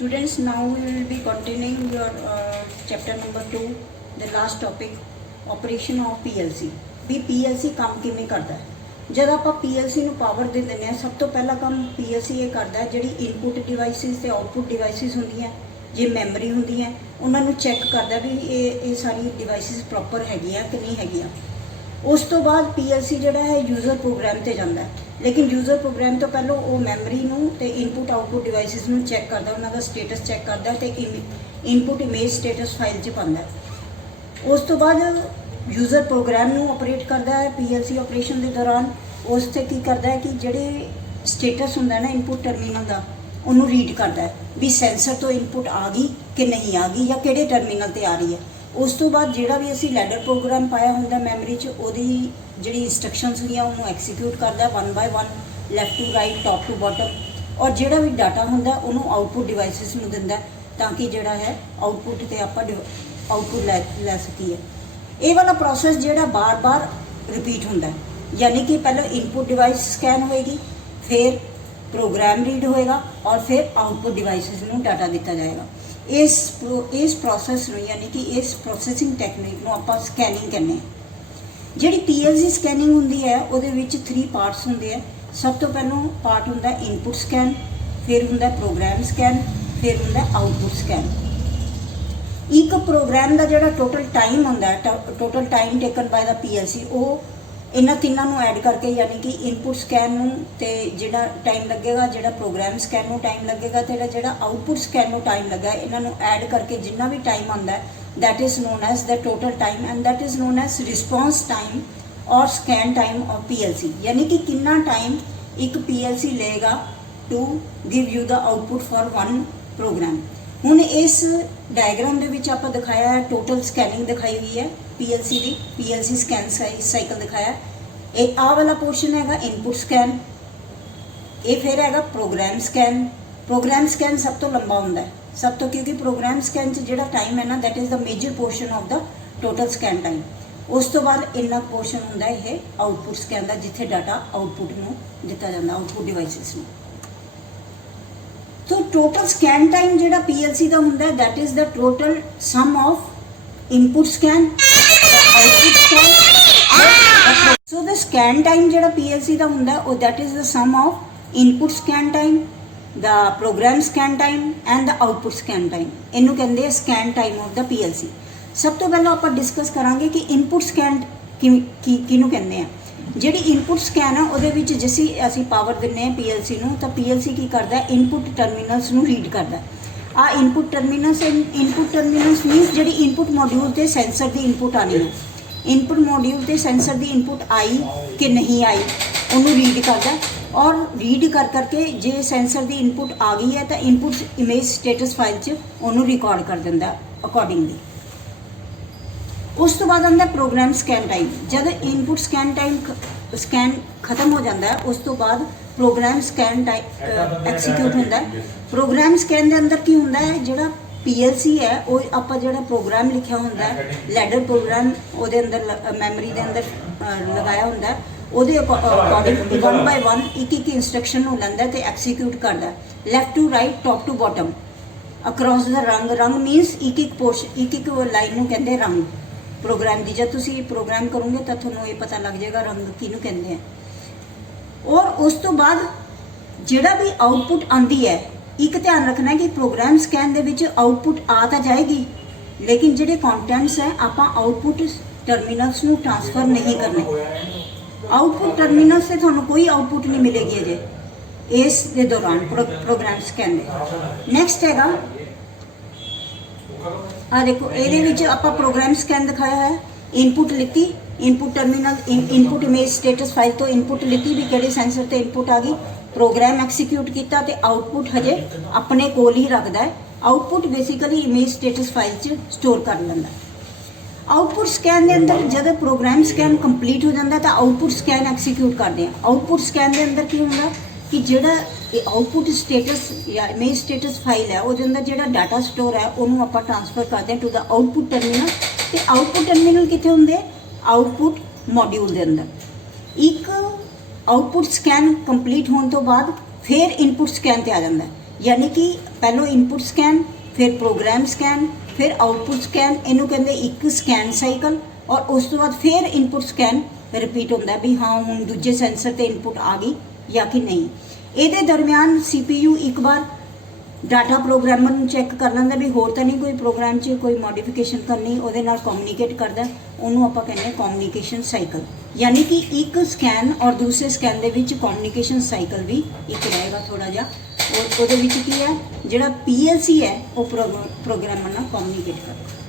Students, now we will be continuing your chapter number 2, the last topic, operation of PLC. भी PLC काम किमें करता है। जब आप PLC ਨੂੰ ਪਾਵਰ ਦੇ ਦਿੰਦੇ ਆ, ਸਭ ਤੋਂ ਪਹਿਲਾ ਕੰਮ PLC ਇਹ ਕਰਦਾ ਹੈ, ਜਿਹੜੀ ਇਨਪੁਟ ਡਿਵਾਈਸਿਸ ਤੇ ਆਊਟਪੁੱਟ ਡਿਵਾਈਸਿਸ ਹੁੰਦੀਆਂ, ਜੇ ਮੈਮਰੀ ਹੁੰਦੀ ਹੈ, ਉਹਨਾਂ ਨੂੰ ਚੈੱਕ ਕਰਦਾ ਵੀ ਇਹ ਸਾਰੀ ਡਿਵਾਈਸਿਸ ਪ੍ਰੋਪਰ ਹੈਗੀਆਂ ਕਿ ਨਹੀਂ ਹੈਗੀਆਂ। ਉਸ ਤੋਂ ਬਾਅਦ PLC ਜਿਹੜਾ ਹੈ ਯੂਜ਼ਰ ਪ੍ਰੋਗਰਾਮ ਤੇ ਜਾਂਦਾ ਹੈ, लेकिन यूजर प्रोग्राम तो पहले वो मैमरी ते इनपुट आउटपुट डिवाइसिस नूं चैक करता, उन्होंने स्टेटस चैक करता तो इनपुट इमेज स्टेटस फाइल च पाता है। उस तो बाद यूजर प्रोग्राम नूं ऑपरेट करता है PLC ऑपरेशन के दौरान। उस ते की करता है कि जिहड़े स्टेटस हुंदा ना इनपुट टर्मिनल का, उन्होंने रीड करता है भी सेंसर तो इनपुट आ गई कि नहीं आ गई या किहड़े टर्मिनल ते आ रही है। उस तो बाद जिहड़ा भी असीं लैडर प्रोग्राम पाया हुंदा मैमरी च, उहदी जिहड़ी इंस्ट्रक्शनस हुंदियां उहनूं एक्सीक्यूट करदा one by one, left to right, top to bottom, और जिहड़ा भी डाटा हुंदा उहनूं आउटपुट डिवाइसिस नूं दिंदा ताकि जिहड़ा है आउटपुट ते आपां आउटपुट लै सकीए। ये वाला प्रोसैस जिहड़ा बार बार रिपीट हुंदा, यानी कि पहले इनपुट डिवाइस स्कैन होएगी, फिर प्रोग्राम रीड होएगा और फिर आउटपुट डिवाइसिस नूं डाटा दिता जाएगा। इस प्रोसैस नूं यानी कि इस प्रोसैसिंग टैक्नीक नूं आपां स्कैनिंग कहने आ। जिहड़ी PLC स्कैनिंग हुंदी है उहदे विच 3 पार्ट्स हुंदे है। सब तो पहलों पार्ट हुंदा इनपुट स्कैन, फिर हुंदा प्रोग्राम स्कैन, फिर हुंदा आउटपुट स्कैन। एक प्रोग्राम का जिहड़ा टोटल टाइम हुंदा है, total time taken by the PLC, वो इन्हां तिन्नां नूं ऐड करके, यानी कि इनपुट स्कैन नूं ते जिहड़ा टाइम लगेगा, जिहड़ा प्रोग्राम स्कैन नूं टाइम लगेगा ते जिहड़ा आउटपुट स्कैन नूं टाइम लगा, इन्हां नूं ऐड करके जिन्ना भी टाइम आंदा है, that is known as the total time and that is known as response time और स्कैन टाइम ऑफ PLC। यानी कि कितना टाइम एक PLC लेगा to give you the output for one program. हुण इस डायग्राम दे विच आपां दिखाया है, टोटल स्कैनिंग दिखाई हुई है PLC दी, PLC स्कैन साइकिल दिखाया। एक आ वाला पोर्शन हैगा इनपुट स्कैन, ये फिर हैगा प्रोग्राम स्कैन। प्रोग्राम स्कैन सब तो लंबा हुंदा है, सब तो, क्योंकि प्रोग्राम स्कैन च जिहड़ा टाइम है ना, that is the major portion of the total scan time. उस तो बाद इन्ना पोर्शन हुंदा है आउटपुट स्कैन का, जिथे डाटा आउटपुट नूं दिता जांदा, आउटपुट डिवाइसिस नूं। तो टोटल स्कैन टाइम जिहड़ा PLC दा हुंदा है, that is the total sum of input scan, output scan. So the scan time जिहड़ा PLC दा हुंदा है, that is the sum of input scan time, the program scan time and the output scan time. इनू कहते हैं scan time of the PLC। सब तो पहले आप डिस्कस करांगे कि इनपुट स्कैन किनू कहते हैं। जिहड़ी इनपुट स्कैन है उहदे विच जिसी असीं पावर दिंदे हैं PLC नूं, तो PLC की करदा है इनपुट टर्मिनल्स नूं रीड करदा है। आ इनपुट टर्मिनल्स मीनस जिहड़ी इनपुट मॉड्यूल ते सेंसर दी इनपुट आनी है, इनपुट मॉड्यूल ते सेंसर दी इनपुट आई कि नहीं आई, उन्होंने रीड करता है, और रीड कर करके जे सेंसर दी इनपुट आ गई है तो इनपुट इमेज स्टेटस फाइल च उन्होंने रिकॉर्ड कर दिंदा अकॉर्डिंगली। उस तो बाद आंदा प्रोग्राम स्कैन टाइम। जब इनपुट स्कैन टाइम स्कैन खत्म हो जाता है, उस तो बाद प्रोग्राम स्कैन टाइम एक्सीक्यूट होता है। प्रोग्राम स्कैन के अंदर की होंदा है, जिहड़ा PLC है वो आपां जिहड़ा प्रोग्राम लिखा होंदा है, लैडर प्रोग्राम उहदे अंदर मैमरी दे अंदर लगाया होंदा है, उहदे अकॉर्डिंग वन बाय वन एक इंस्ट्रक्शन नूं लैंदा ते एक्सीक्यूट करदा है, left to right, top to bottom, across the rung means एक पोर्शन, एक लाइन नूं कहंदे रंग प्रोग्राम की। जब तुसीं प्रोग्राम करोगे तो तुहानूं ये पता लग जाएगा रंग किहनूं कहंदे हैं। और उस तो बाद जिहड़ा भी आउटपुट आंदी है, एक ध्यान रखना है कि प्रोग्राम स्कैन दे विच आउटपुट आ तो जाएगी, लेकिन जिहड़े कॉन्टेंट्स हैं आपां आउटपुट टर्मिनल्स नूं ट्रांसफर नहीं करने। आउटपुट टर्मिनल से तुहानूं कोई आउटपुट नहीं मिलेगी अजे इस दे दौरान प्रोग्राम स्कैन दे। नैक्सट हैगा आ देखो, ये आपां प्रोग्राम स्कैन दिखाया है, इनपुट लिती, input terminal input image status file तो इनपुट लिती भी किहड़े सेंसर ते इनपुट आ गई, प्रोग्राम एक्सीक्यूट किया तो आउटपुट हजे अपने कोल ही रखता है। Output basically image status file च स्टोर कर लैंदा। आउटपुट स्कैन के अंदर जब प्रोग्राम स्कैन कंप्लीट हो जाता है तो आउटपुट स्कैन एक्सीक्यूट करते हैं। आउटपुट स्कैन के अंदर की होंदा कि जिहड़ा आउटपुट स्टेटस या इमेज स्टेटस फाइल है, उसके अंदर जिहड़ा डाटा स्टोर है उन्होंने आप ट्रांसफर करते हैं टू द आउटपुट टर्मिनल। तो आउटपुट टर्मिनल कितने होंगे? आउटपुट मॉड्यूल के अंदर। एक आउटपुट स्कैन कंप्लीट होने तो बाद फिर इनपुट स्कैन ते आ जाता है। यानी कि पहलों इनपुट स्कैन, फिर प्रोग्राम स्कैन, फिर आउटपुट स्कैन, इनू कहते एक स्कैन साइकिल। और उस तो बाद फिर इनपुट स्कैन रिपीट होता है भी हाँ हुण दूजे सेंसर ते इनपुट आ गई या कि नहीं। ये दरम्यान CPU एक बार डाटा प्रोग्रामर ਨੂੰ चैक कर ਲੈਂਦਾ भी होर तो नहीं कोई प्रोग्राम 'ਚ कोई मॉडिफिकेशन करनी, ਉਹਦੇ ਨਾਲ कम्यूनीकेट करता, ਉਹਨੂੰ ਆਪਾਂ ਕਹਿੰਦੇ हैं कम्यूनीकेशन साइकिल। यानी कि एक स्कैन और दूसरे स्कैन ਦੇ ਵਿੱਚ कम्यूनीकेशन साइकिल भी एक रहेगा थोड़ा ਜਿਹਾ। और ਉਹਦੇ ਵਿੱਚ ਕੀ ਹੈ ਜਿਹੜਾ PLC है वो प्रोग्रामर ਨਾਲ कम्यूनीकेट करता।